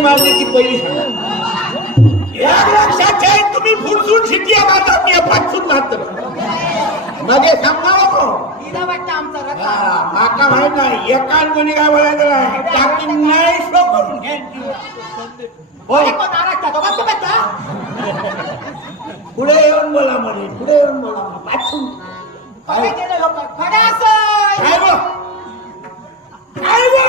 मारण्याची पहिली लक्षात आहे. तुम्ही पुढसून शिटी पाचून मात्र मध्ये सांगा माका माहित नाही एकाच कोणी काय बोलायचं नाही टाकी नाही शोकून पुढे येऊन बोला म्हणे पुढे येऊन बोला पाचून काय गो काय गो